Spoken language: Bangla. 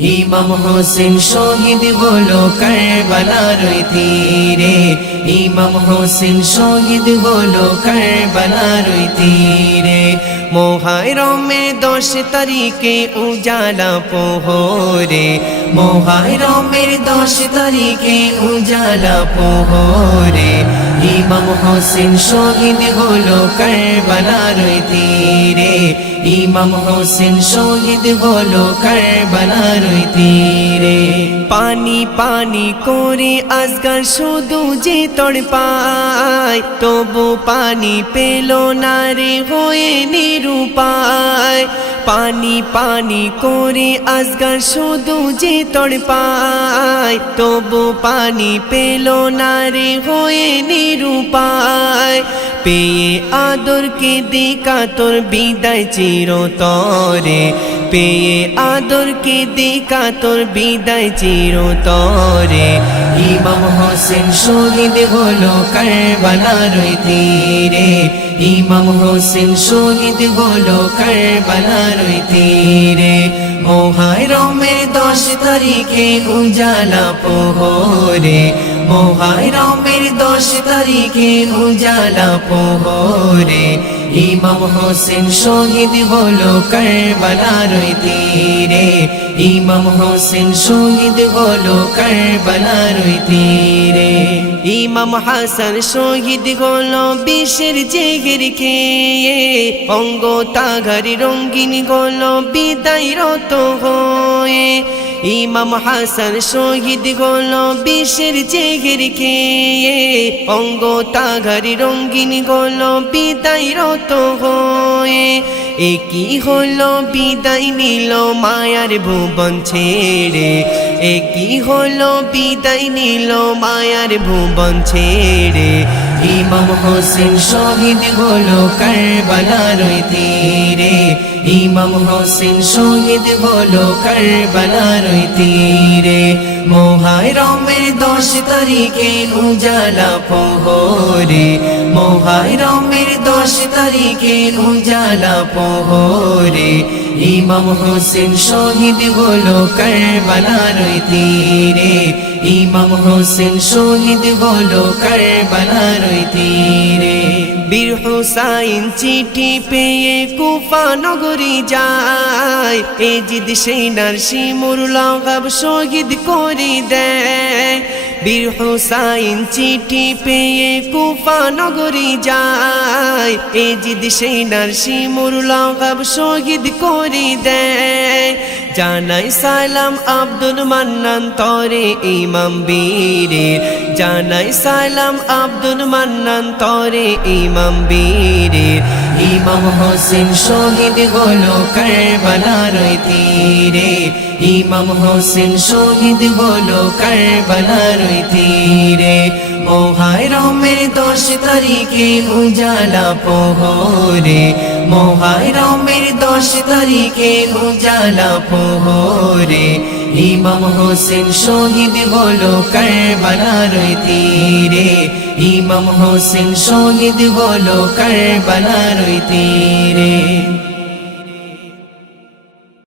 ইমাম হোসেন শহীদ হলো কারবালার তীরে, ইমাম হোসেন শহীদ হলো কারবালার তীরে। মুহররমের 10 তারিখে উজালা পোহরে, মুহররমের 10 তারিখে উজালা পোহরে, ইমাম হোসেন শহীদ হলো কারবালার তীরে, ইমাম হোসেন শহীদ হলো কারবালার তীরে। পানি পানি করে আজগার শুধু যে তড়পায়, তবু পানি পেল না রে হয়ে নিরুপায়। পানি পানি করে আজগার শুধু যে তড়পায়, তবু পানি পেল না রে হয়ে নিরুপায়। পেয়ে আদরকে দিকাতর বিদায় চিরতরে, পেয়ে আদরকে দিকাতর বিদায় চিরতরে, ইমাম হোসেন শহীদ হলো কারবালার তীরে, ইমাম হোসেন শহীদ হলো কারবালার তীরে। মুহররমের 10 তারিখে উজালা পোহরে, মুহররমের 10 তারিখে উজালা পোহরে, ইমাম হোসেন শহীদ হলো কারবালার তীরে, ইমাম হোসেন শহীদ হলো কারবালার তীরে। ইমাম হাসান শহীদ হলো বিষের জেগের খেয়ে, অঙ্গ তাগার রঙিন হলো বিদায়রত হয়ে। ইমাম হাসান শহীদ হলো বিষের জেগের খেয়ে, অঙ্গ তাগার রঙিন হলো বিদায়রত হয়ে। একই হলো বিদায় নিল মায়ার ভুবন ছেড়ে, একই হলো বিদায় নিল মায়ার ভুবন ছেড়ে, ইমাম হোসেন শহীদ হলো কারবালার তীরে, ইমাম হোসেন শহীদ হলো কারবালার তীরে। মুহররমের 10 তারিখে উজালা পোহরে, মুহররমের 10 তারিখে উজালা পোহরে, ইমাম হোসেন শহীদ হলো কারবালার তীরে, ইমাম হোসেন শহীদ হলো কারবালার তীরে। বীর হুসাইন চিঠি পেয়ে কুফা নগরী যায়, এজিদ সেনার শিমুর লাগাব শহীদ করে দেয়। বীর হুসাইন চিঠি পেয়ে কুফা নগরী যায়, এজিদ সেনার শিমুর লাগাব শহীদ করে দেয়। জানাই সালাম আব্দুল মান্নান তরে ইমাম বীরের, জানাই সালাম আব্দুল মান্নান তরে ইমাম বীরের। ইমাম হোসেন শহীদ হলো কারবালার তীরে, ইমাম হোসেন শহীদ হলো কারবালার তীরে। মুহররমের 10 তারিখে উজালা পোহরে, মুহররমের 10 তারিখে উজালা পোহরে, ইমাম হোসেন শহীদ হলো কারবালার তীরে, ইমাম হোসেন শহীদ হলো কারবালার তীরে।